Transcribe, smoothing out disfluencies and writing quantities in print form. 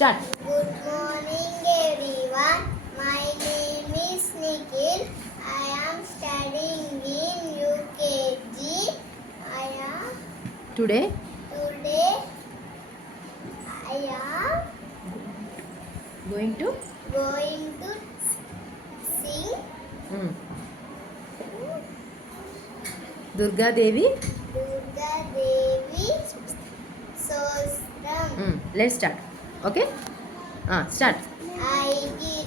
Start. Good morning everyone. My name is Nikhil. I am studying in UKG. I am Today today I am going to sing Durga Devi. Durga Devi Sostram. Let's start. Okay. Start. I give